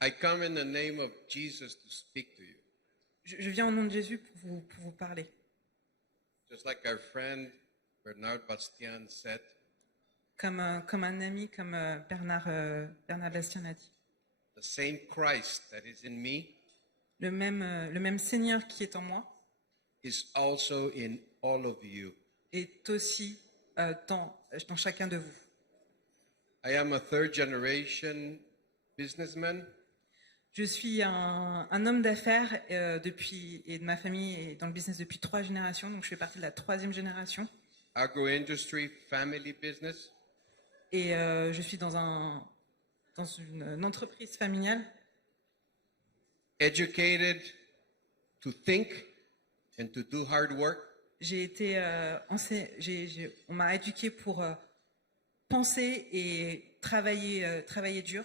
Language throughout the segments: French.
I come in the name of Jesus to speak to you. Je viens au nom de Jésus pour vous parler. Just like our friend Bernard Bastian said, Comme un ami, comme Bernard Bastien a dit. the same Christ that is in me Le même Seigneur qui est en moi is also in all of you. est aussi dans chacun de vous. I am a third generation businessman. Je suis un homme d'affaires et de ma famille est dans le business depuis 3 générations, donc je fais partie de la 3e génération. Agro-industry, family business. Et je suis dans une entreprise familiale. Educated to think and to do hard work. J'ai été on m'a éduqué pour penser et travailler dur,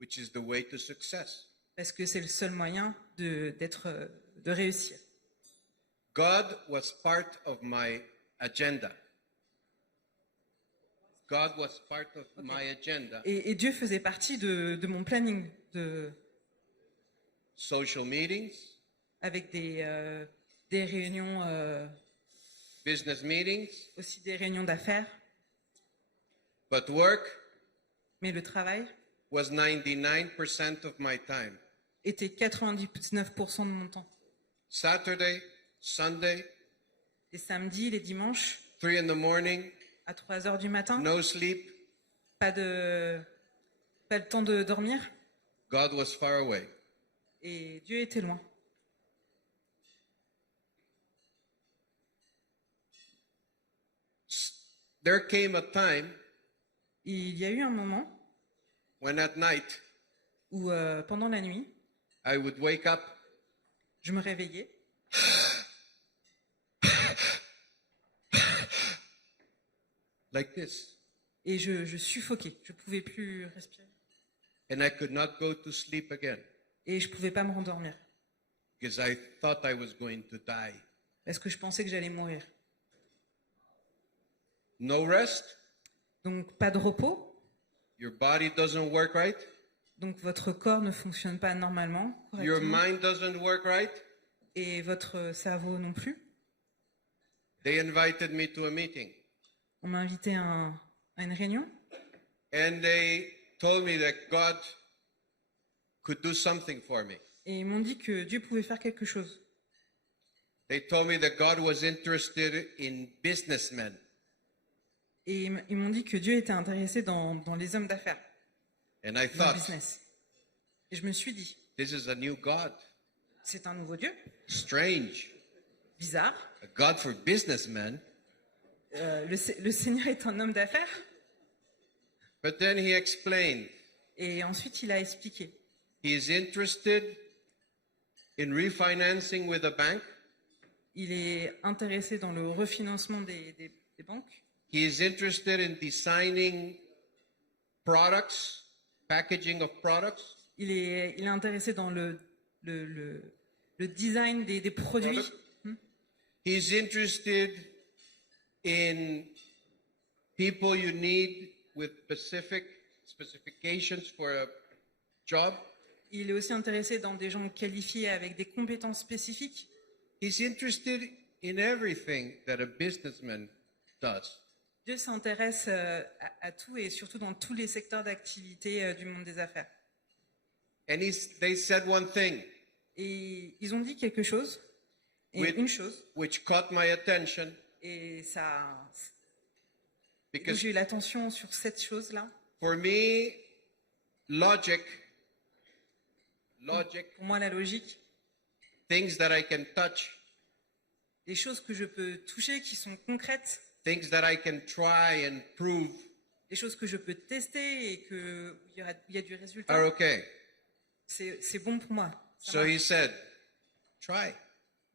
Which is the way to success. parce que c'est le seul moyen de réussir. God was part of my agenda. God was part of my agenda. Et Dieu faisait partie de mon planning, Social meetings, avec des réunions, business meetings, aussi des réunions d'affaires. but work Mais le travail was 99% of my time. était 99% de mon temps. Saturday, Sunday, Les samedis, les dimanches, 3 in the morning, à 3 heures du matin, no sleep. pas le temps de dormir, God was far away. et Dieu était loin. There came a time Il y a eu un moment when at night où, pendant la nuit, I would wake up je me réveillais like this, et je suffoquais. Je ne pouvais plus respirer. and I could not go to sleep again Et je ne pouvais pas me rendormir because I thought I was going to die. parce que je pensais que j'allais mourir. No rest, Donc, pas de repos. your body doesn't work right, Donc, votre corps ne fonctionne pas normalement, your correctement, mind doesn't work right. et votre cerveau non plus. They invited me to a meeting, On m'a invité à une réunion and they told me that God could do something for me. et ils m'ont dit que Dieu pouvait faire quelque chose. They told me that God was interested in businessmen. Et ils m'ont dit que Dieu était intéressé dans les hommes d'affaires, And I dans le thought, business. Et je me suis dit, this is a new God. c'est un nouveau Dieu, Strange. bizarre. A God for businessmen. Le Seigneur est un homme d'affaires. But then he explained Et ensuite, il a expliqué. he is interested in refinancing with a bank. Il est intéressé dans le refinancement des banques. He is interested in designing products, packaging of products. Il est intéressé dans le design des produits. He is interested in people you need with specifications for a job. Il est aussi intéressé dans des gens qualifiés avec des compétences spécifiques. He's interested in everything that a businessman does. Dieu s'intéresse à tout et surtout dans tous les secteurs d'activité du monde des affaires. And they said one thing Et ils ont dit quelque chose, et With- une chose, which caught my attention et ça. Donc because j'ai eu l'attention sur cette chose-là. for me, logic, Pour moi, la logique, things that I can touch, les choses que je peux toucher qui sont concrètes, things that I can try and prove les choses que je peux tester et où il y a du résultat, are okay. c'est bon pour moi. Ça So marche. he said, try.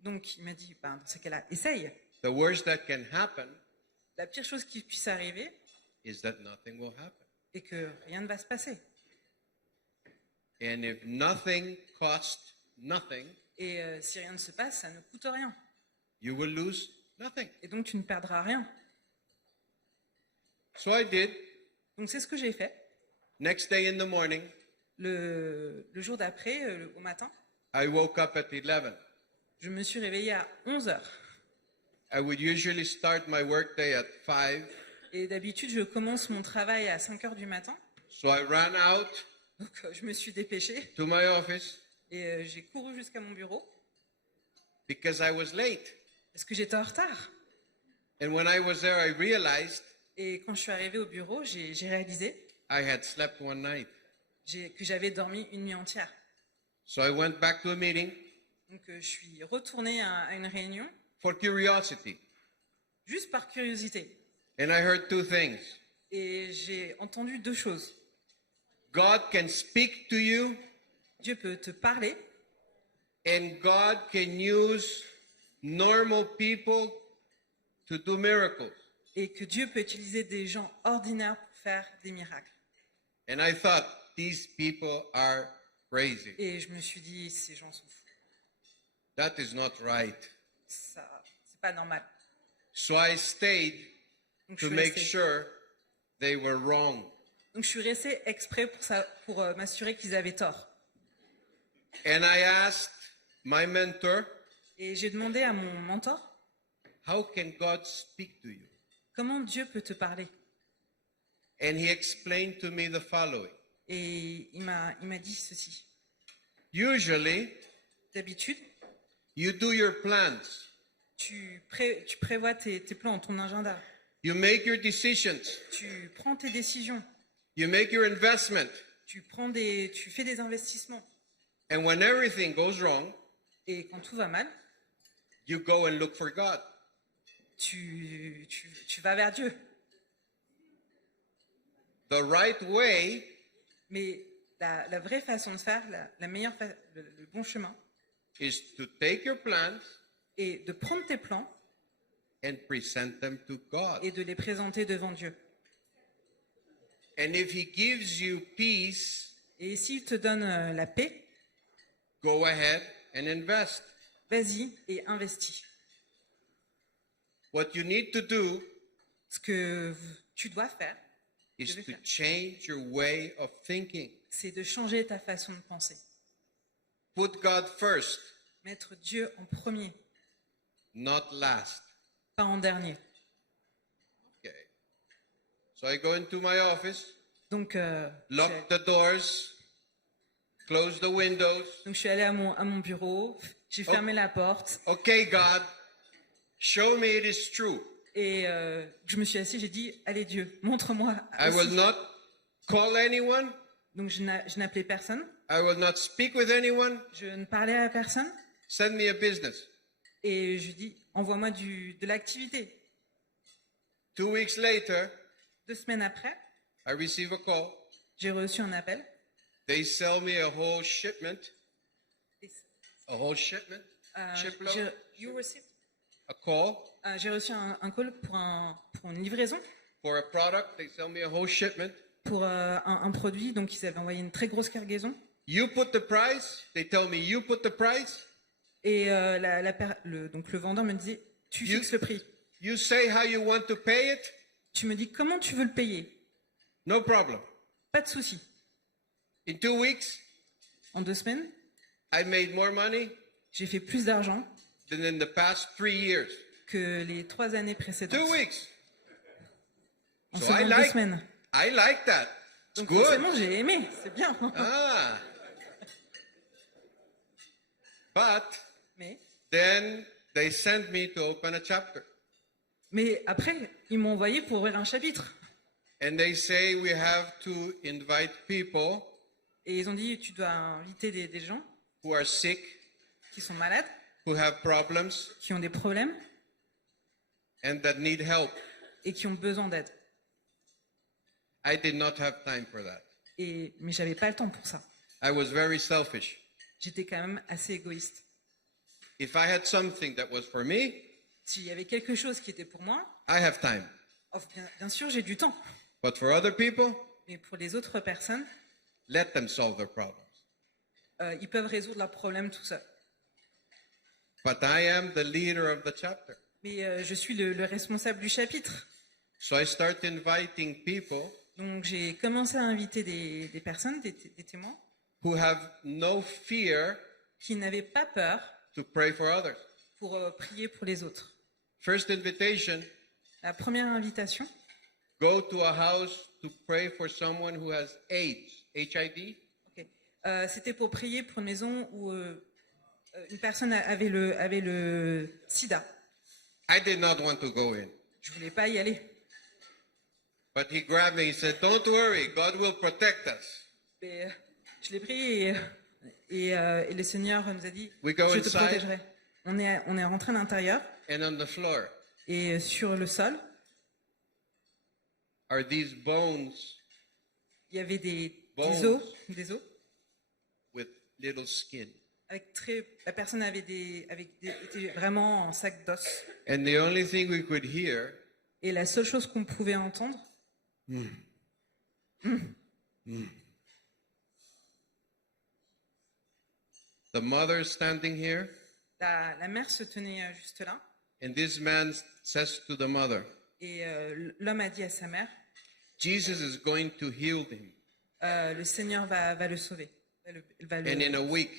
Donc il m'a dit, ben, dans ce cas-là, essaye. The worst that can happen La pire chose qui puisse arriver is that nothing will happen. est que rien ne va se passer. And if nothing costs nothing, Et si rien ne se passe, ça ne coûte rien. you will lose nothing. Et donc tu ne perdras rien. So I did. Donc c'est ce que j'ai fait. Next day in the morning, Le jour d'après, au matin, I woke up at 11. je me suis réveillée à 11 heures. I would usually start my workday at 5. Et d'habitude, je commence mon travail à 5 heures du matin. So I ran out Donc, je me suis dépêchée to my office et j'ai couru jusqu'à mon bureau because I was late. parce que j'étais en retard. And when I was there, I realized Et quand je suis arrivée au bureau, j'ai réalisé I had slept one night. que j'avais dormi une nuit entière. So I went back to a meeting Donc, je suis retournée à une réunion for curiosity. juste par curiosité. And I heard two things. Et j'ai entendu deux choses. God can speak to you, Dieu peut te parler and God can use normal people to do miracles. et que Dieu peut utiliser des gens ordinaires pour faire des miracles. And I thought, these people are crazy. Et je me suis dit, ces gens sont fous. That is not right. Ça, c'est pas normal. So I stayed Donc je to suis make restée, sure they were wrong. donc, je suis restée exprès pour m'assurer qu'ils avaient tort. And I asked my mentor, Et j'ai demandé à mon mentor, how can God speak to you? comment Dieu peut te parler? And he explained to me the following. Et il m'a dit ceci. Usually, D'habitude, you do your plans. tu prévois tes plans, ton agenda. You make your decisions. Tu prends tes décisions. You make your investment. Tu fais des investissements. And when everything goes wrong, Et quand tout va mal, you go and look for God. tu vas vers Dieu. The right way Mais la vraie façon de faire, le bon chemin, is to take your plans est de prendre tes plans and present them to God. et de les présenter devant Dieu. And if he gives you peace, Et s'il te donne la paix, go ahead and invest. vas-y et investis. What you need to do Ce que tu dois faire, is je vais to faire, change your way of thinking. c'est de changer ta façon de penser. Put God first, Mettre Dieu en premier, not last. pas en dernier. Okay. So I go into my office, Donc, lock the doors, close the windows. je suis allée à mon bureau, j'ai fermé la porte Okay, God, show me it is true. et je me suis assise, j'ai dit, allez Dieu, montre-moi. I will aussi. not call anyone. Donc je n'appelais personne, I will not speak with anyone. je ne parlais à personne Send me a business. et je dis, envoie-moi de l'activité. 2 weeks later, 2 semaines après, I receive a call. j'ai reçu un appel. They sell me a whole shipment. A whole shipment? Shipload? You received? A call J'ai reçu un call pour une livraison, for a product. They sell me a whole shipment. pour un produit, donc ils avaient envoyé une très grosse cargaison. You put the price. They tell me you put the price. Et donc le vendeur me dit, tu You- fixes le prix. You say how you want to pay it. Tu me dis comment tu veux le payer. No problem. Pas de souci. In 2 weeks, En 2 semaines, I made more money j'ai fait plus d'argent than in the past 3 years. que les 3 années 2 précédentes. weeks. En So seulement 2 semaines. I like that. It's Donc good. forcément, j'ai aimé, c'est bien. Ah. But Mais they sent me to open a chapter. après, ils m'ont envoyé pour ouvrir un chapitre. And they say we have to invite people Et ils ont dit, tu dois inviter des gens who are sick, qui sont malades, who have problems, qui ont des problèmes and that need help. et qui ont besoin d'aide. I did not have time for that. Mais j'avais pas le temps pour ça. I was very selfish. J'étais quand même assez égoïste. If I had something that was for me, S'il y avait quelque chose qui était pour moi, I have time. bien sûr, j'ai du temps. But for other people, Mais pour les autres personnes, let them solve their problems. ils peuvent résoudre leurs problèmes tout seuls. But I am the leader of the chapter. Mais je suis le responsable du chapitre. So I start inviting people Donc j'ai commencé à inviter des personnes, des témoins, who have no fear qui n'avaient pas peur to pray for others. pour prier pour les autres. First invitation, La première invitation, go to a house to pray for someone who has AIDS, HIV. ok. C'était pour prier pour une maison où une personne avait le sida. I did not want to go in, Je voulais pas y aller. but he grabbed me. He said, "Don't worry, God will protect us." Mais, je l'ai pris et le Seigneur nous a dit, We go je te inside. protégerai. On est rentré à l'intérieur And on the floor et sur le sol, are these bones il y avait des Bones. os with little skin. la personne était vraiment en sac d'os. And the only thing we could hear Et la seule chose qu'on pouvait entendre, the mother standing here, la mère se tenait juste là. and this man says to the mother, Et l'homme a dit à sa mère, Jesus is going to heal him. le Seigneur va le sauver. And in a week,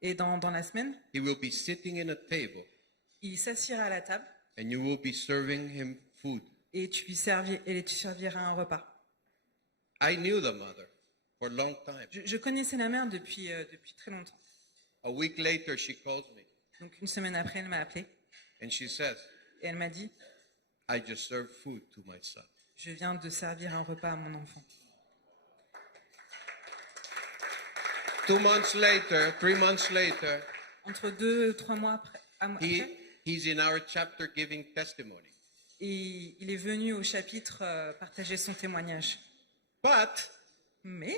Et dans la semaine, he will be sitting in a table il s'assiera à la table and you will be serving him food. et tu serviras un repas. I knew the mother for a long time. Je connaissais la mère depuis très longtemps. A week later, she calls me Donc une semaine après, elle m'a appelé and she says, et elle m'a dit, I just served food to my son. je viens de servir un repas à mon enfant. 2 months later, 3 months later, Entre 2-3 mois après, he's in our chapter giving testimony. et il est venu au chapitre partager son témoignage. But Mais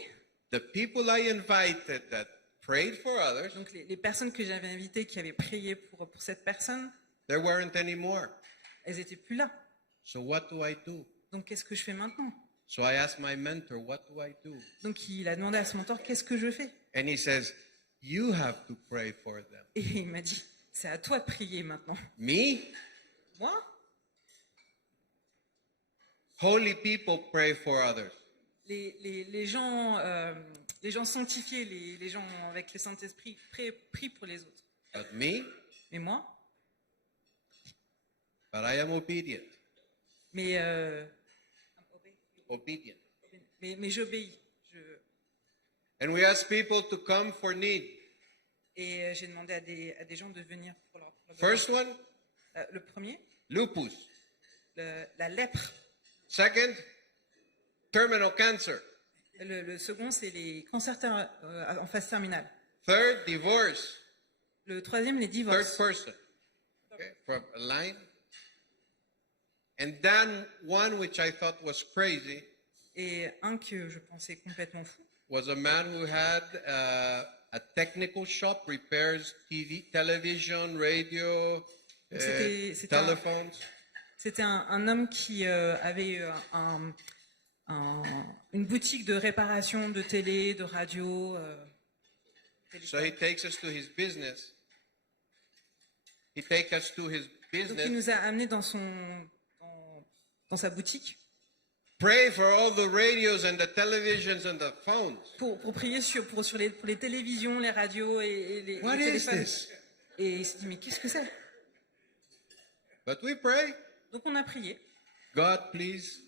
the people I invited that prayed for others, donc les personnes que j'avais invitées qui avaient prié pour cette personne, there weren't any more. elles étaient plus là. So what do I do? Donc qu'est-ce que je fais maintenant? So I asked my mentor, what do I do? Donc il a demandé à son mentor, qu'est-ce que je fais? And he says, you have to pray for them. Et il m'a dit, c'est à toi de prier maintenant. Me? Moi? Holy people pray for others. Les gens sanctifiés, les gens avec le Saint-Esprit prient pour les autres. But me? Mais moi? But I am obedient. Mais Obedient. j'obéis. And we ask people to come for need. Et j'ai demandé à des gens de venir pour leur First one, le premier, lupus. la lèpre. Second, terminal cancer. Le second, c'est les cancers en phase terminale. Third, divorce. Le troisième, les Third divorces. person. Okay, from a line. And then one which I thought was crazy Et un que je pensais complètement fou, was a man who had a technical shop, repairs TV, television, radio, C'était telephones. c'était un homme qui avait une boutique de réparation de télé, de radio. So he takes us to his business. He takes us to his Donc il business. nous a amenés dans sa boutique Pray for all the radios and the televisions and the phones. pour prier pour les télévisions, les radios et les What is téléphones. this? Et il s'est dit, mais qu'est-ce que c'est? But we pray. Donc on a prié. God, please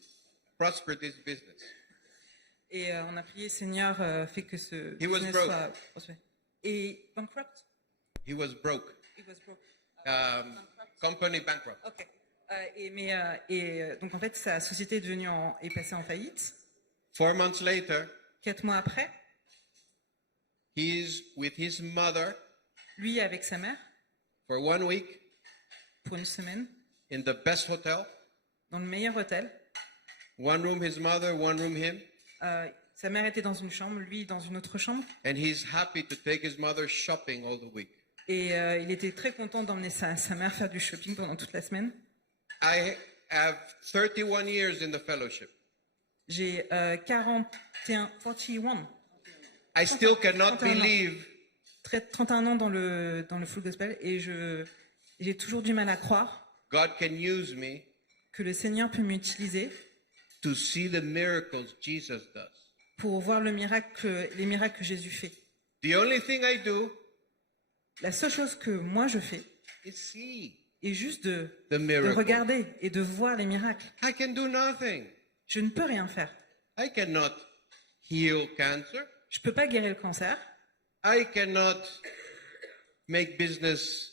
prosper this business. Et on a prié, Seigneur, fais que ce He was business broke. soit prospère. Et bankrupt? He was broke. It was broke. Company bankrupt. Ok. Donc en fait, sa société est passée en faillite. 4 months later, 4 mois après, he's with his mother lui avec sa mère, for 1 week pour une semaine, in the best hotel. dans le meilleur hôtel. 1 room his mother, 1 room him. Sa mère était dans une chambre, lui dans une autre chambre. And he's happy to take his mother shopping all the week. Et il était très content d'emmener sa mère faire du shopping pendant toute la semaine. I have 31 years in the fellowship. J'ai 41. I still cannot 31 ans. believe 31 ans dans le full gospel et j'ai toujours du mal à croire God can use me que le Seigneur peut m'utiliser to see the miracles Jesus does. pour voir les miracles que Jésus fait. The only thing I do La seule chose que moi je fais is see est juste the de miracle. regarder et de voir les miracles. I can do nothing. Je ne peux rien faire. I cannot heal cancer. Je ne peux pas guérir le cancer. I cannot make business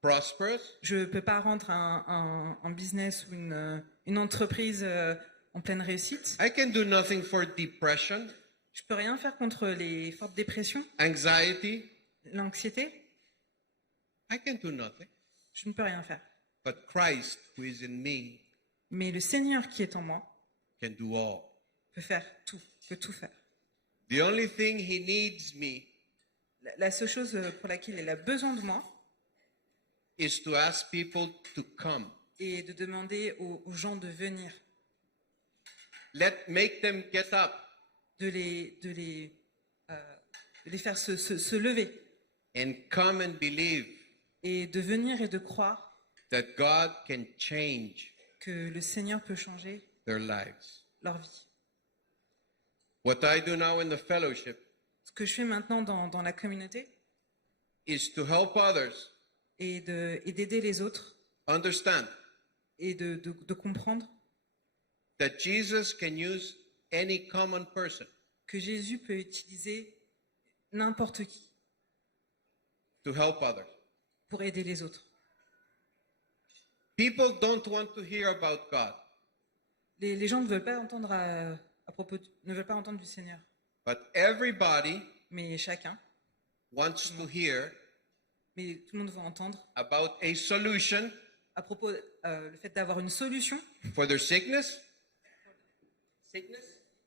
prosperous. Je ne peux pas rendre un business ou une entreprise en pleine réussite. I can do nothing for depression, Je ne peux rien faire contre les fortes dépressions, anxiety. l'anxiété. I can do nothing. Je ne peux rien faire. But Christ, who is in me, Mais le Seigneur qui est en moi can do all. peut faire tout, peut tout faire. The only thing he needs me La seule chose pour laquelle il a besoin de moi is to ask people to come. est de demander aux gens de venir, Make them get up de les faire se lever and come and believe et de venir et de croire that God can change que le Seigneur peut changer their lives. leur vie. What I do now in the fellowship Ce que je fais maintenant dans la communauté is to help others et d'aider les autres understand et de comprendre that Jesus can use any common person que Jésus peut utiliser n'importe qui to help others. pour aider les autres. People don't want to hear about God, Les gens ne veulent pas entendre ne veulent pas entendre du Seigneur, but everybody mais chacun, wants to hear mais tout le monde veut entendre about a solution à propos le fait d'avoir une solution for their sickness,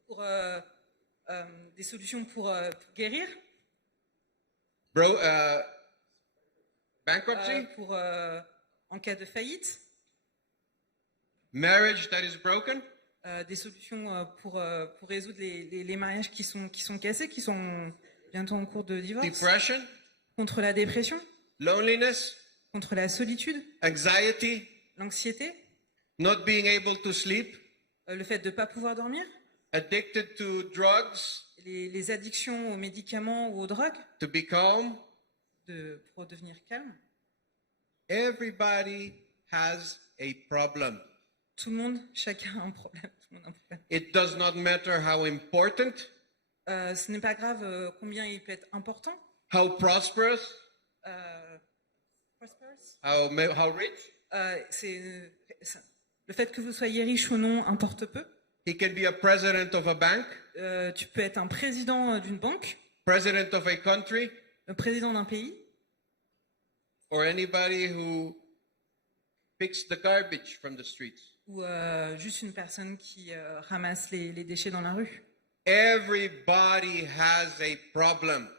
pour des solutions pour guérir, bankruptcy, pour en cas de faillite, marriage that is broken, des solutions pour résoudre les mariages qui sont cassés, qui sont bientôt en cours de divorce, depression, contre la dépression, loneliness, contre la solitude, anxiety, l'anxiété, not being able to sleep, le fait de ne pas pouvoir dormir, addicted to drugs, les addictions aux médicaments ou aux drogues, to be calm. pour devenir calme. Everybody has a problem. Tout le monde, chacun a un problème. Tout le monde a un problème. It does not matter how important, Ce n'est pas grave combien il peut être important, how prosperous, prosperous. how rich. Le fait que vous soyez riche ou non importe peu. He can be a president of a bank, Tu peux être un président d'une banque, president of a country, le président d'un pays, or anybody who picks the garbage from the streets. ou juste une personne qui ramasse les déchets dans la rue. Everybody has a problem.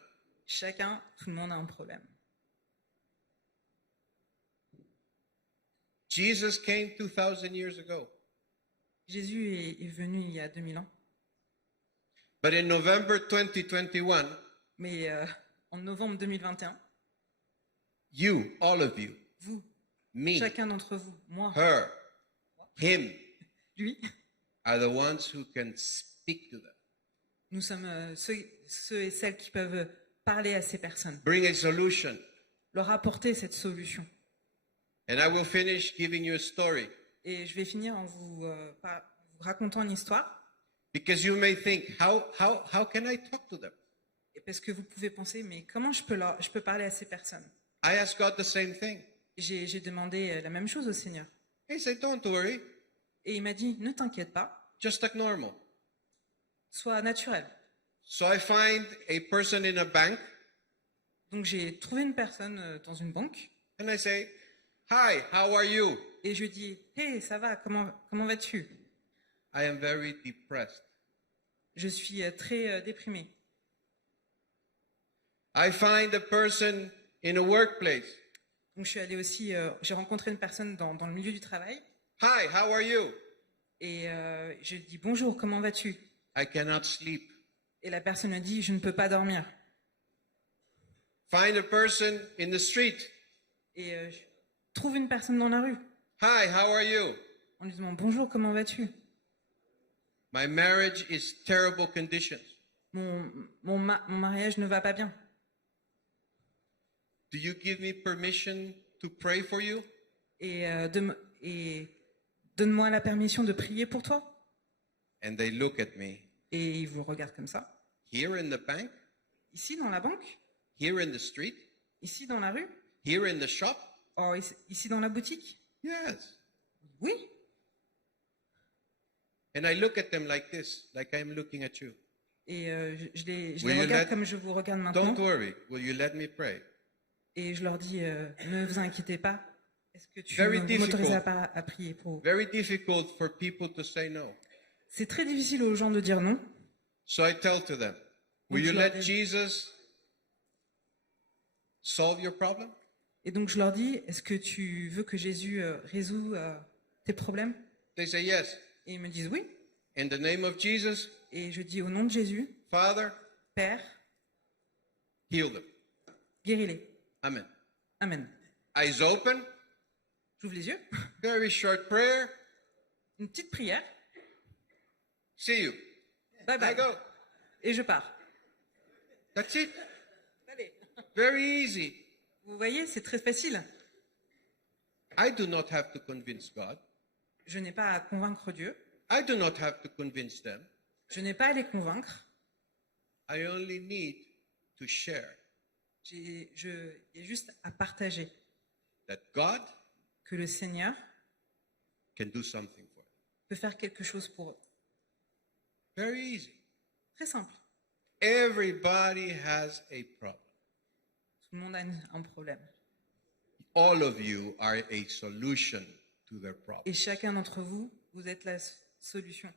Chacun, tout le monde a un problème. Jesus came 2,000 years ago. Jésus est venu il y a 2000 ans, But in November 2021, mais en novembre 2021, you, all of you, vous, me, chacun d'entre vous, moi, her, him, lui, are the ones who can speak to them. nous sommes ceux et celles qui peuvent parler à ces personnes, Bring a solution. leur apporter cette solution. And I will finish giving you a story. Et je vais finir en vous racontant une histoire, Because you may think, how can I talk to them? parce que vous pouvez penser, mais comment je peux parler à ces personnes? I asked God the same thing. J'ai demandé la même chose au Seigneur. He said, don't worry, Et il m'a dit, ne t'inquiète pas, just act normal. sois naturel. So I find a person in a bank Donc j'ai trouvé une personne dans une banque, and I say, hi, how are you? et je lui dis, hey, ça va, comment vas-tu? I am very depressed. Je suis très déprimé. I find a person in a workplace. Donc je suis allée aussi, j'ai rencontré une personne dans le milieu du travail, Hi, how are you? et je lui dis, bonjour, comment vas-tu? I cannot sleep. Et la personne a dit, je ne peux pas dormir. Find a person in the street. Et je trouve une personne dans la rue, Hi, how are you? en lui demandant, bonjour, comment vas-tu? My marriage is terrible conditions. Mon mariage ne va pas bien. Do you give me permission to pray for you? Et donne-moi la permission de prier pour toi. And they look at me. Et ils vous regardent comme ça. Here in the bank? Ici dans la banque? Here in the street? Ici dans la rue? Here in the shop? Oh, ici dans la boutique? Yes. Oui. And I look at them like this, like I'm looking at you. Et je les Will you regarde comme je vous regarde maintenant. Don't worry. Will you let me pray? Et je leur dis, ne vous inquiétez pas. Est-ce que tu Very m'autorises difficult. à prier pour vous? Very difficult for people to say no. C'est très difficile aux gens de dire non. So I tell to them, will you let Jesus solve your problem? Et donc je leur dis, est-ce que tu veux que Jésus résout tes problèmes? They say yes. Et ils me disent oui. In the name of Jesus, Et je dis au nom de Jésus, Father, Père, heal them. guéris-les. Amen. Amen. Eyes open, J'ouvre les yeux. very short prayer. Une petite prière. See you. Bye I bye. go. Et je pars. That's it. Allez. Very easy. Vous voyez, c'est très facile. I do not have to convince God. Je n'ai pas à convaincre Dieu. I do not have to convince them. Je n'ai pas à les convaincre. I only need to share J'ai juste à partager that God que le Seigneur can do something for them. peut faire quelque chose pour eux. Very easy. Très simple. Everybody has a problem. Tout le monde a un problème. All of you are a solution to their problem. Et chacun d'entre vous, vous êtes la solution.